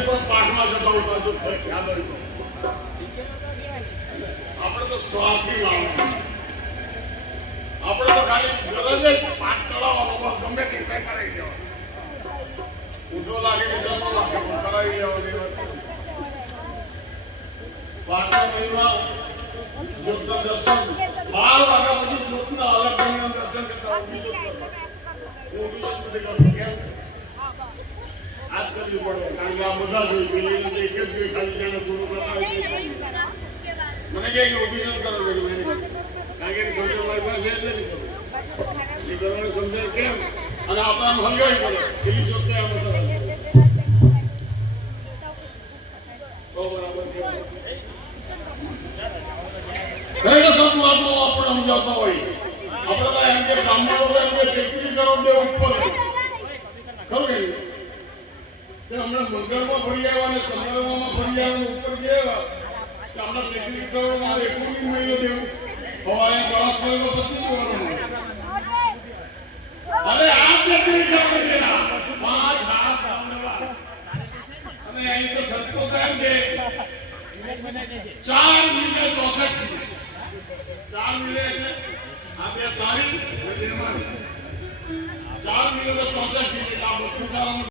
પણ પાઠમાં જતા હોતા જો ખ્યાલ હોય તો આપણે તો સ્વાર્થી માણસ આપણે તો ખાલી ગરજ જ પાઠ ચડાવવાનો બસ ગમે તે કરાવી દેવાનો ઉઠો લાગે કે જમો લાગે કરાવી લેવાની પાઠનો મહિમા જ્યોતના દર્શન 12 વાગ્યા પછી જ્યોતના અલગ મહિના દર્શન કરતા ઊંઘી જ્યોત નથી કરતો કેમ આજ કરવી પડે કારણ કે આ બધા જોઈ પેલી એક જ જોઈ ખાલી જાણે પૂરું કરતા હોય મને કહે કે ઊભી ન કરો કે મેં કારણ કે સોચો મારી પાસે એટલે નહીં કરું એ કરવાનું સમજાય કેમ અને આપણે આમ હંગાવી પડે પેલી જોતે આમ તો બરાબર ઘણા સંવાદમાં આપણે સમજાવતા હોય આપણે તો એમ કે બ્રાહ્મણો એમ કે 33 કરોડ દેવ ઉપર ખબર કે હમણાં મંગળમાં ફરી આવ્યા અને ચંદ્રમામાં ફરી આવ્યા ઉપર ગયા કે આપણે 33 કરોડમાં એટલું બી મહિનો દેવું હવાએ બરસ કરે તો 25 કરોડ અરે આ 33 કરોડ દેના 5 હાથ અને અહીં તો સત્તો એમ કે 4 મિનિટે 64 4 મિનિટ આ બે તારીખ અને બે મારી 4 મિનિટે 64 મિનિટ આ બધું